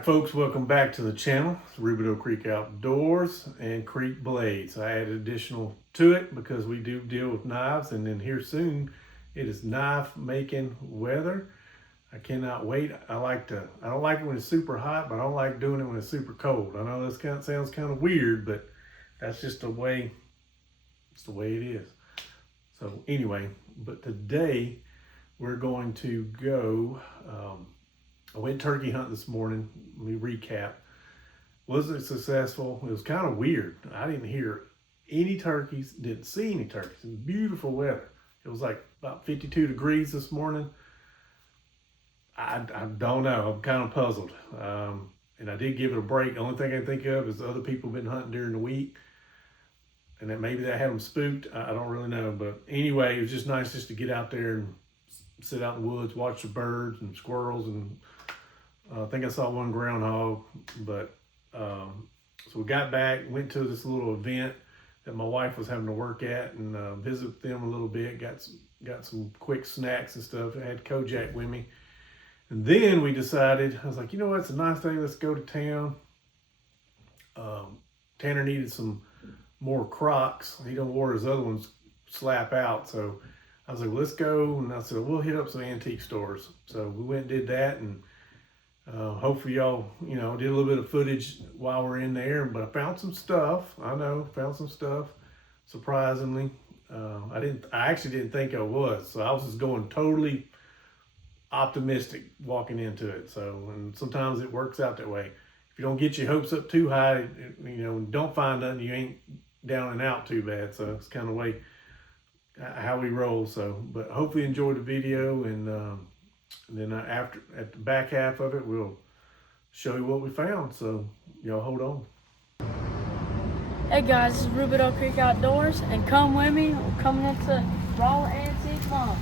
Alright folks, welcome back to the channel. It's Rubidoux Creek Outdoors and Creek Blades. I added additional to it because we do deal with knives, and then here soon it is knife making weather. I cannot wait. I don't like it when it's super hot, but I don't like doing it when it's super cold. I know this sounds kind of weird, but that's just the way it is. So anyway, but today we're going to go, I went turkey hunting this morning. Let me recap. Wasn't successful. It was kind of weird. I didn't hear any turkeys, didn't see any turkeys. It was beautiful weather. It was like about 52 degrees this morning. I don't know. I'm kind of puzzled. And I did give it a break. The only thing I can think of is other people been hunting during the week, and that maybe that had them spooked. I don't really know. But anyway, it was just nice just to get out there and sit out in the woods, watch the birds and squirrels, and I think I saw one groundhog. But so we got back, went to this little event that my wife was having to work at, and visit them a little bit. Got some quick snacks and stuff. I had Kojak with me, and then we decided, I was like, you know what, it's a nice day. Let's go to town. Tanner needed some more Crocs. He don't wear his other ones slap out, so I was like, let's go. And I said, we'll hit up some antique stores. So we went and did that, and hopefully y'all, did a little bit of footage while we're in there. But I found some stuff. Found some stuff, surprisingly. I actually didn't think I was. So I was just going totally optimistic walking into it. So, and sometimes it works out that way. If you don't get your hopes up too high, don't find nothing, you ain't down and out too bad. So it's kind of the way how we roll. So, but hopefully you enjoyed the video, and then at the back half of it, we'll show you what we found. So y'all hold on. Hey guys, this is Rubidoux Creek Outdoors, and come with me. We're coming into Raw Antique Mall.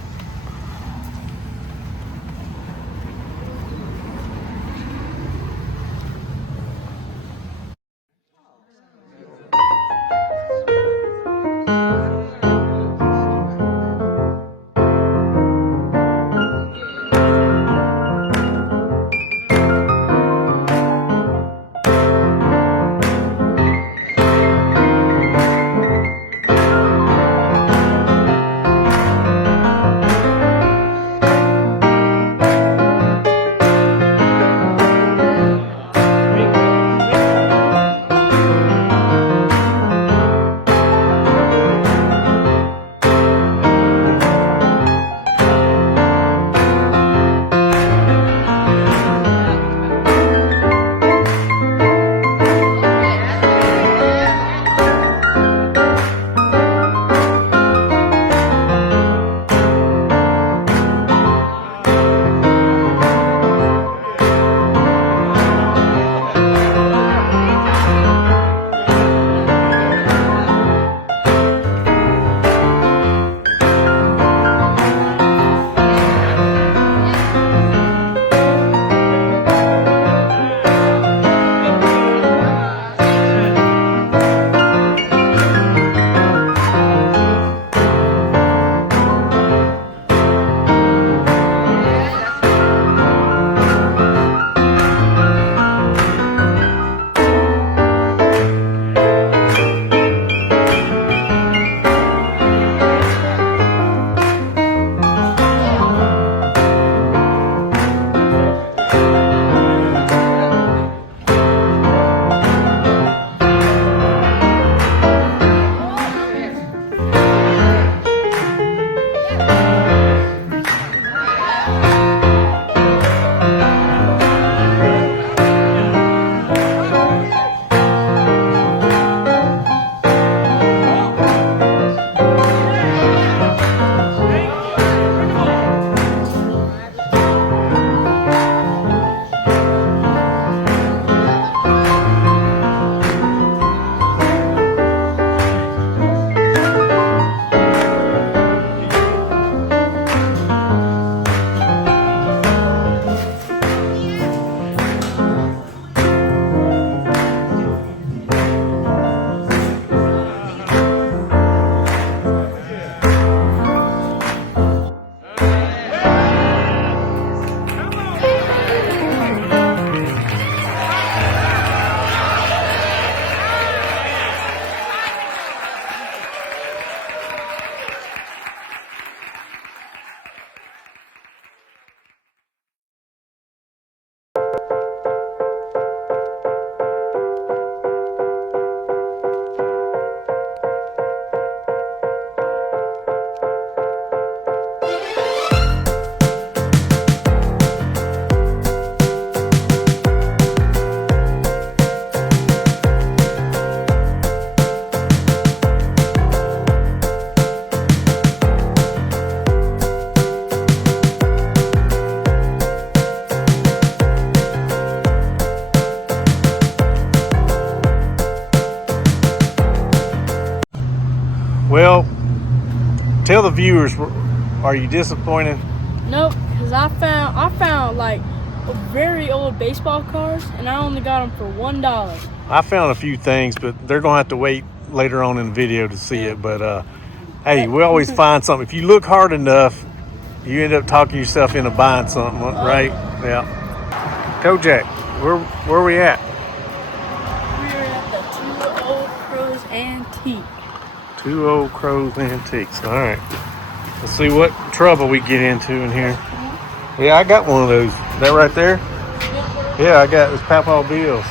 tell the viewers, are you disappointed? Nope, because I found like very old baseball cards, and I only got them for $1. I found a few things, but they're gonna have to wait later on in the video to see it. But hey, we always find something. If you look hard enough, you end up talking yourself into buying something, right? Yeah. Kojak, where we at? We're at the Two Old Crows Antique. Two Old Crows Antiques. All right. Let's see what trouble we get into in here. Yeah, I got one of those. That right there? Yeah, I got this Papa Bill's.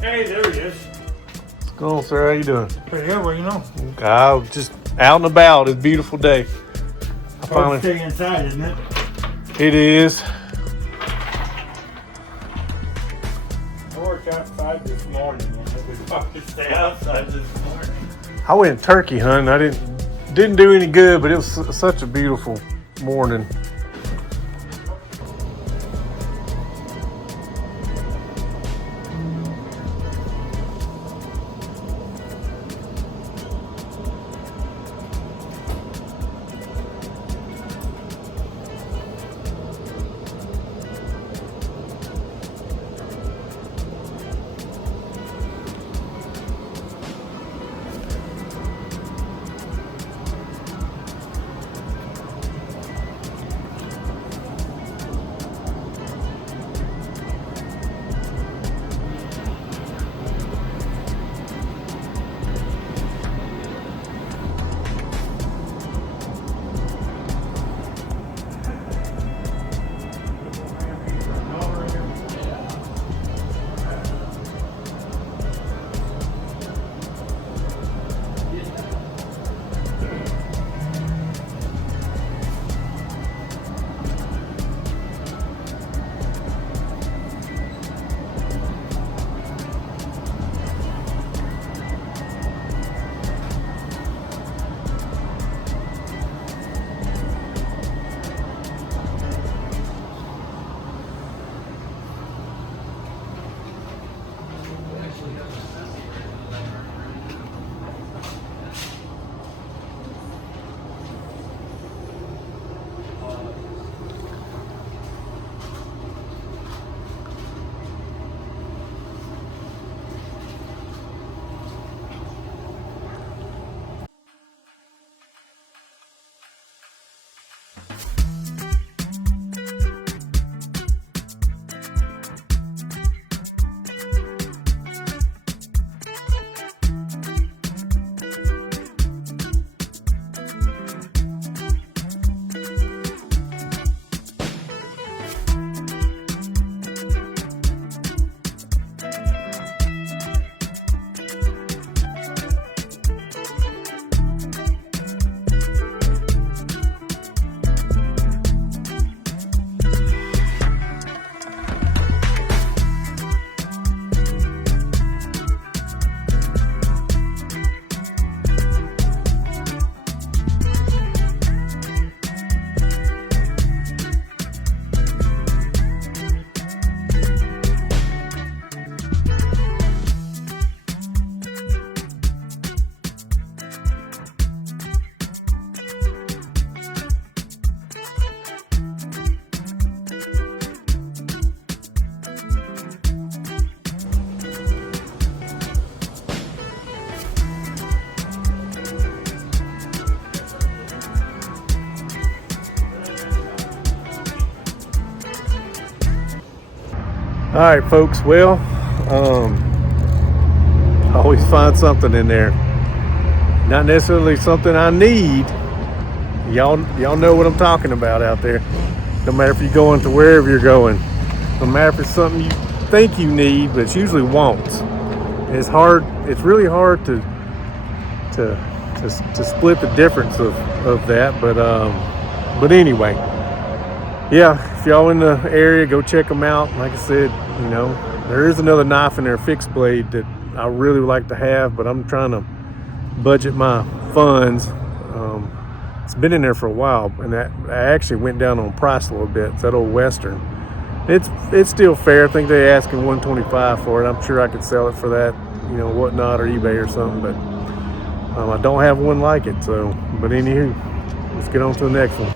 Hey, there he is. What's going on, sir? How you doing? Pretty good, well, you know. I'm just out and about. It's a beautiful day. Hard to stay inside, isn't it? It is. I worked outside this morning, and it was hard to stay outside this morning. I went turkey hunting. I didn't do any good, but it was such a beautiful morning. All right, folks. Well, I always find something in there. Not necessarily something I need. Y'all know what I'm talking about out there. No matter if you're going to wherever you're going. No matter if it's something you think you need, but it's usually wants. It's hard. It's really hard to split the difference of that. But anyway, yeah. If y'all in the area, go check them out. Like I said, you know, there is another knife in there, fixed blade, that I really would like to have, but I'm trying to budget my funds. It's been in there for a while, and that I actually went down on price a little bit. It's that old Western. It's still fair. I think they're asking $125 for it. I'm sure I could sell it for that, you know, whatnot, or eBay or something. But I don't have one like it. So, but anywho, let's get on to the next one.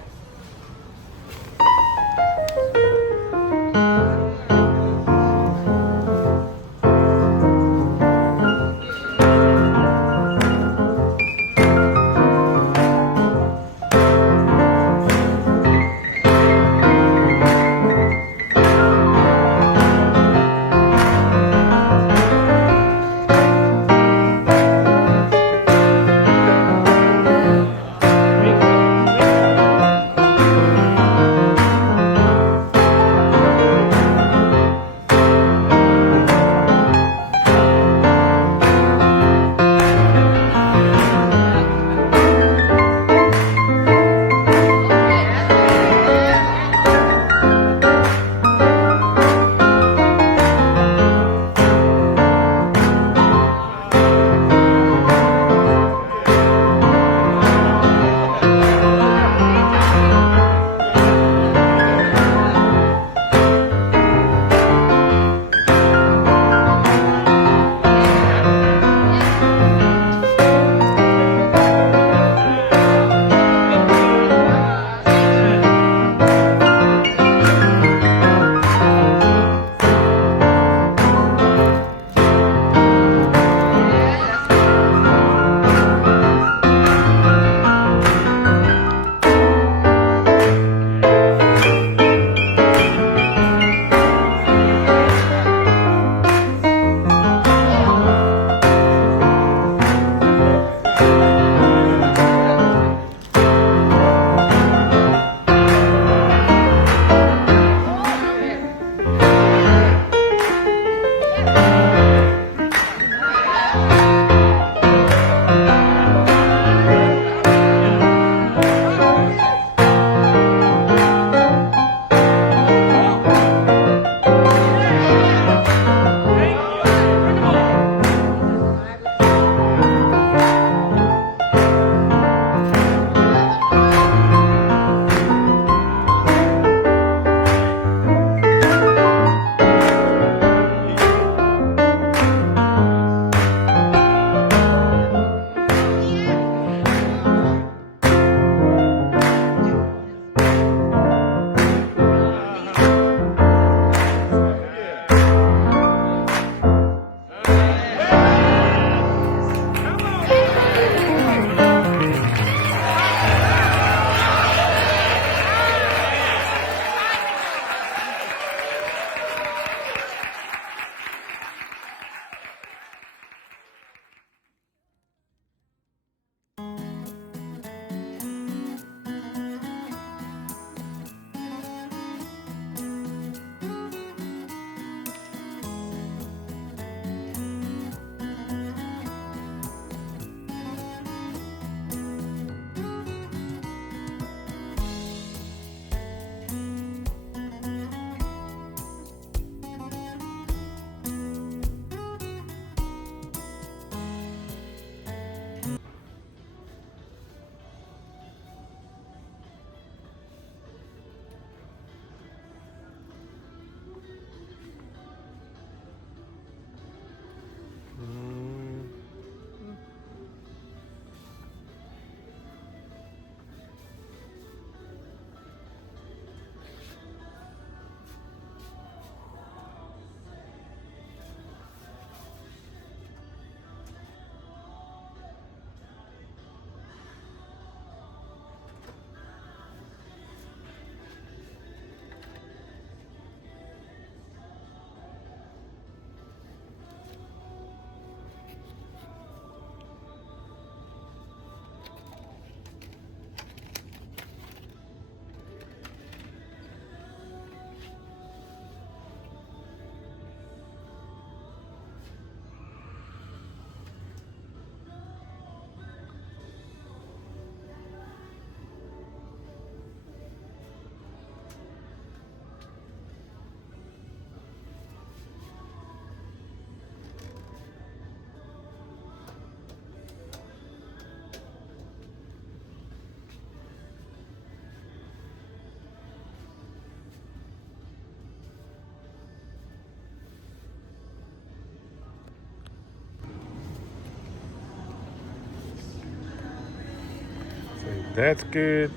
That's good.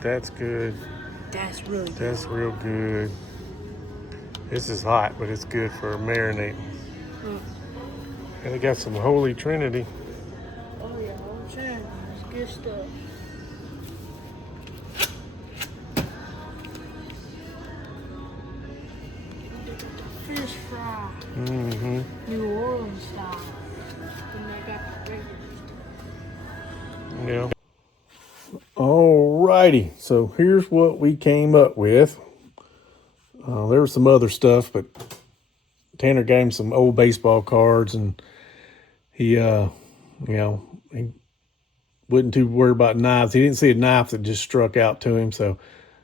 That's good. That's really good. That's real good. This is hot, but it's good for marinating. And they got some Holy Trinity. Oh yeah, I'm saying it's good stuff. Fish fry, Mm-hmm. New Orleans style. And they got the regular. Yeah. Alrighty, so here's what we came up with. There was some other stuff, but Tanner gave him some old baseball cards, and he, he wasn't too worried about knives. He didn't see a knife that just struck out to him, so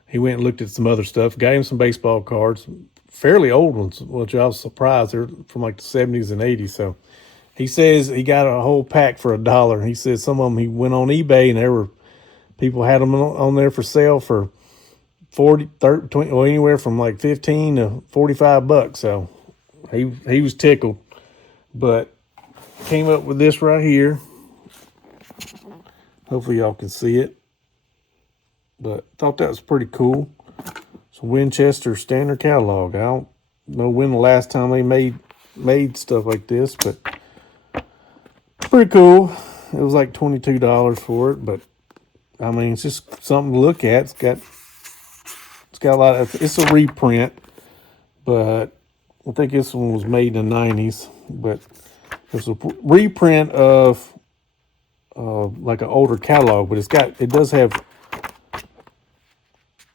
he went and looked at some other stuff. Gave him some baseball cards, fairly old ones, which I was surprised. They're from like the 70s and 80s. So he says he got a whole pack for $1. He says some of them he went on eBay and there were people had them on there for sale for 40, 30, 20, well, anywhere from like 15 to 45 bucks. So he was tickled, but came up with this right here. Hopefully y'all can see it, but thought that was pretty cool. It's a Winchester standard catalog. I don't know when the last time they made stuff like this, but pretty cool. It was like $22 for it, but I mean, it's just something to look at. It's got a lot of, it's a reprint, but I think this one was made in the 90s, but it's a reprint of like an older catalog, but it does have,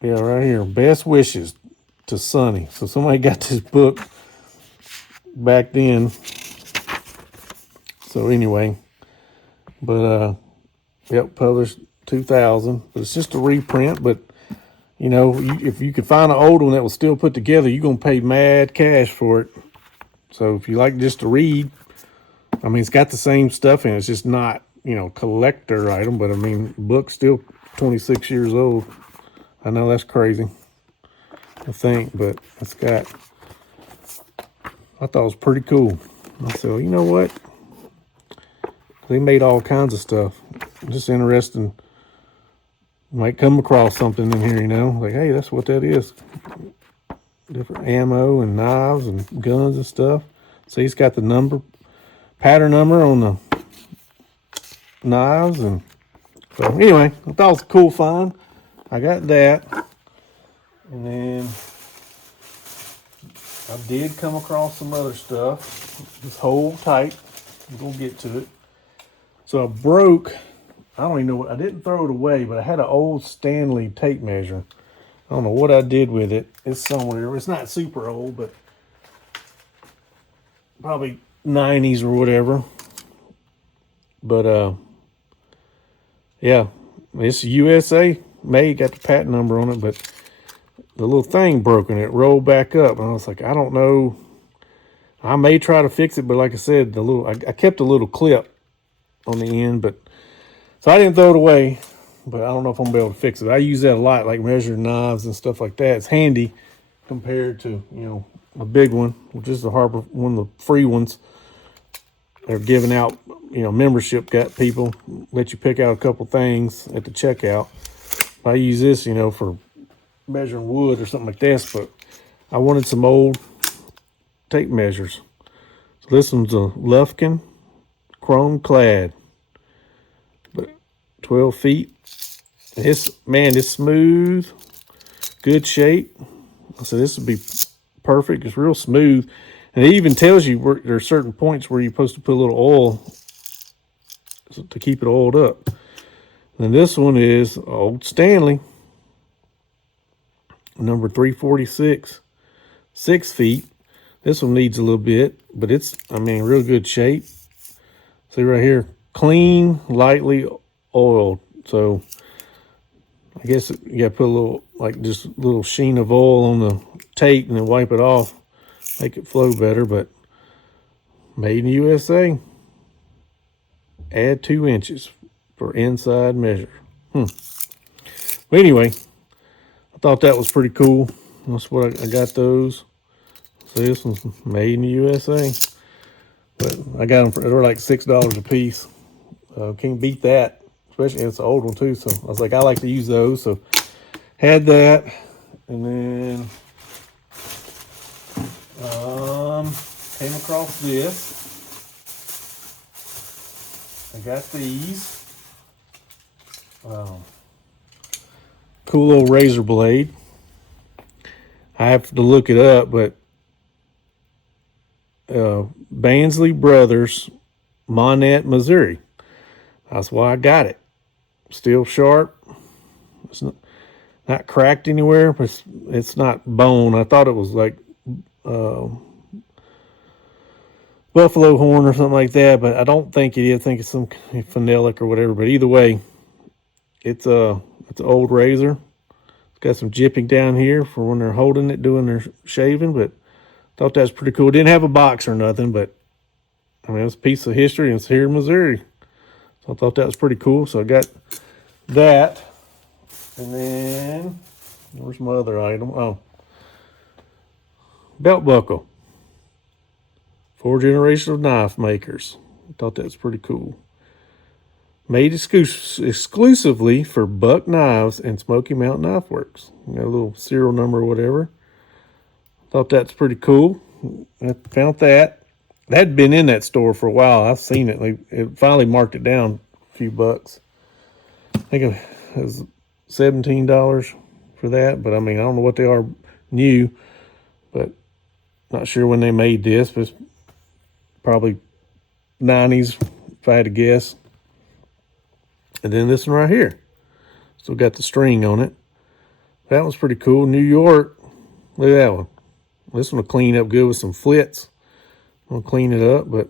yeah, right here, Best Wishes to Sonny. So somebody got this book back then. So anyway, but yep, published 2000, but it's just a reprint. But you know, if you could find an old one that was still put together, you're gonna pay mad cash for it. So if you like just to read, I mean, it's got the same stuff in it. It's just not, collector item, but I mean, book's still 26 years old. I know that's crazy, I think, but I thought it was pretty cool. I said, well, you know what? They made all kinds of stuff. Just interesting. Might come across something in here, like, hey, that's what that is. Different ammo and knives and guns and stuff. See, it's got the pattern number on the knives. And so anyway, I thought it was a cool find. I got that. And then I did come across some other stuff. Just hold tight. We're going to get to it. So I don't even know I didn't throw it away, but I had an old Stanley tape measure. I don't know what I did with it. It's somewhere. It's not super old, but probably 90s or whatever. But yeah, it's USA made, got the patent number on it, but the little thing broke and it rolled back up. And I was like, I don't know. I may try to fix it, but like I said, I kept a little clip on the end, but so I didn't throw it away, but I don't know if I'm gonna be able to fix it. I use that a lot, like measuring knives and stuff like that. It's handy compared to, a big one, which is the Harbor, one of the free ones. They're giving out, membership, got people, let you pick out a couple things at the checkout. I use this, for measuring wood or something like this, but I wanted some old tape measures. So this one's a Lufkin chrome clad, but 12 feet. It's smooth, good shape. So this would be perfect. It's real smooth. And it even tells you where there are certain points where you're supposed to put a little oil to keep it oiled up. And this one is old Stanley, number 346, 6 feet. This one needs a little bit, but it's, real good shape. See right here, clean, lightly oiled. So I guess you got to put a little, just a little sheen of oil on the tape and then wipe it off, make it flow better. But made in the USA. Add 2 inches for inside measure. But anyway, I thought that was pretty cool. That's what I got those. So this one's made in the USA. But I got them they were like $6 a piece. Can't beat that especially it's an old one too. So I was like, I like to use those. So had that, and then came across this. I got these. Cool little razor blade. I have to look it up, but Bansley Brothers, Monette, Missouri. That's why I got it. Still sharp. It's not cracked anywhere, but it's not bone. I thought it was like buffalo horn or something like that, but I don't think it is. I think it's some phenolic or whatever. But either way, it's an old razor. It's got some jipping down here for when they're holding it, doing their shaving. But thought that was pretty cool. Didn't have a box or nothing, but I mean, it's a piece of history, and it's here in Missouri. So I thought that was pretty cool. So I got that. And then, where's my other item? Oh, belt buckle. 4 generation of knife makers. I thought that was pretty cool. Made exclusively for Buck Knives and Smoky Mountain Knife Works. Got a little serial number or whatever. Thought that's pretty cool. I found that. That had been in that store for a while. I've seen it. It finally marked it down a few bucks. I think it was $17 for that. But I mean, I don't know what they are new. But not sure when they made this. But it's probably 90s, if I had to guess. And then this one right here. Still got the string on it. That one's pretty cool. New York. Look at that one. This one will clean up good with some flits. I'll clean it up, but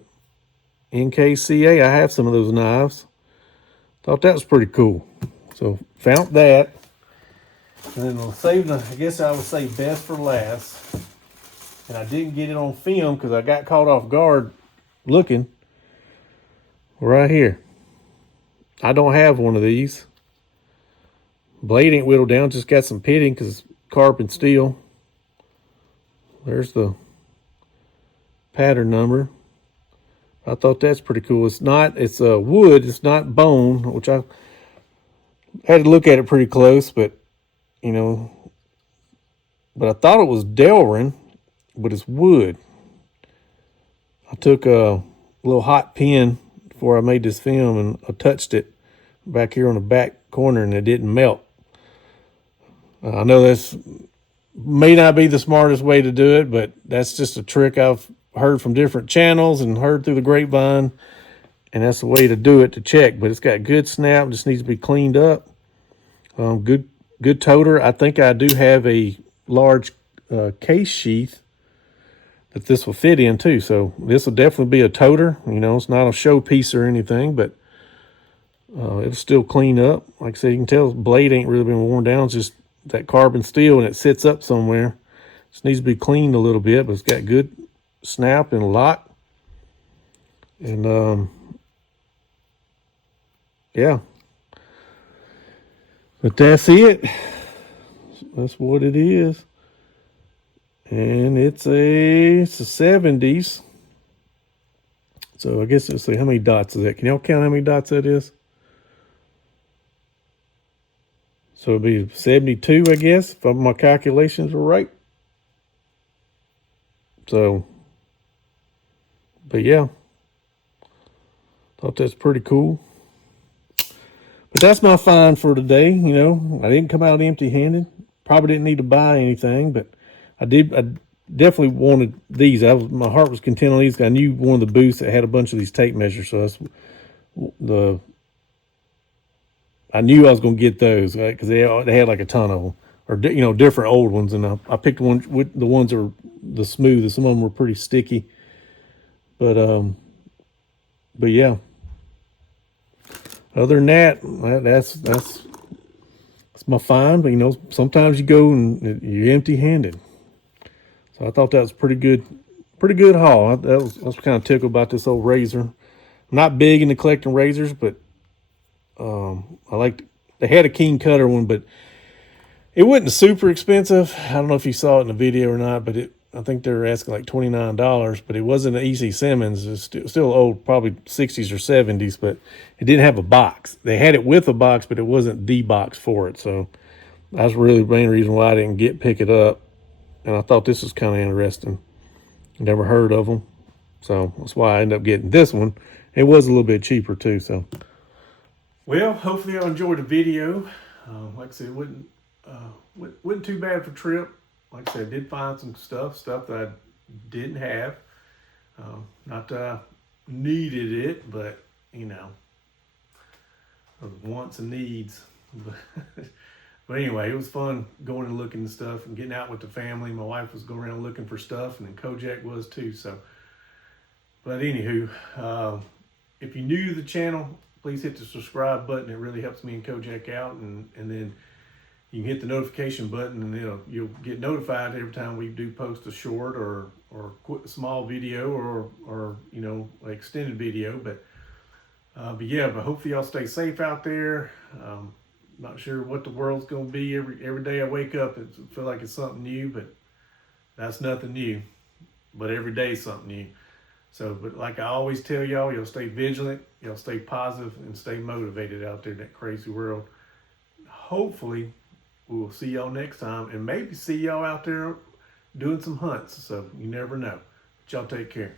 NKCA, I have some of those knives. Thought that was pretty cool. So found that. And then we'll save I guess I would say best for last. And I didn't get it on film because I got caught off guard looking. Right here. I don't have one of these. Blade ain't whittled down, just got some pitting because it's carbon steel. There's the pattern number. I thought that's pretty cool. It's wood, it's not bone, which I had to look at it pretty close, but but I thought it was Delrin, but it's wood. I took a little hot pen before I made this film, and I touched it back here on the back corner, and it didn't melt. I know that's may not be the smartest way to do it, but that's just a trick I've heard from different channels and heard through the grapevine, and that's the way to do it to check. But it's got good snap, just needs to be cleaned up. Good toter. I think I do have a large case sheath that this will fit in too, so this will definitely be a toter. It's not a showpiece or anything, but it'll still clean up. Like I said, you can tell the blade ain't really been worn down. It's just that carbon steel, and it sits up somewhere. Just needs to be cleaned a little bit, but it's got good snap and lock. And yeah, but that's it. That's what it is. And it's a 70s. So I guess let's see, how many dots is that? Can y'all count how many dots that is? So it'd be 72, I guess, if my calculations were right. So, but yeah, thought that's pretty cool. But that's my find for today. I didn't come out empty-handed. Probably didn't need to buy anything, but I definitely wanted these. My heart was content on these. I knew one of the booths that had a bunch of these tape measures, so I knew I was going to get those, right? Because they had like a ton of them, or different old ones, and I picked one with the ones that are the smoothest. Some of them were pretty sticky, but yeah. Other than that, that's my find. But sometimes you go and you're empty-handed. So I thought that was pretty good haul. I was kind of tickled about this old razor. I'm not big into collecting razors, but they had a King Cutter one, but it wasn't super expensive. I don't know if you saw it in the video or not, but I think they were asking like $29, but it wasn't an E.C. Simmons. It's still old, probably 60s or 70s, but it didn't have a box. They had it with a box, but it wasn't the box for it. So that's really the main reason why I didn't pick it up. And I thought this was kind of interesting. Never heard of them. So that's why I ended up getting this one. It was a little bit cheaper too. So, well, hopefully y'all enjoyed the video. Like I said, it wasn't too bad for trip. Like I said, I did find some stuff that I didn't have. Not that I needed it, but you know, wants and needs. But anyway, it was fun going and looking at stuff and getting out with the family. My wife was going around looking for stuff, and then Kojak was too. So, but anywho, if you're new to the channel, please hit the subscribe button. It really helps me and Kojak out, and then you can hit the notification button, and you'll get notified every time we do post a short or a small video or you know, an extended video. But yeah, but hopefully y'all stay safe out there. Not sure what the world's gonna be. Every day I wake up, it feel like it's something new, but that's nothing new. But every day is something new. So, but like I always tell y'all stay vigilant, y'all stay positive, and stay motivated out there in that crazy world. Hopefully, we'll see y'all next time, and maybe see y'all out there doing some hunts. So you never know. But y'all take care.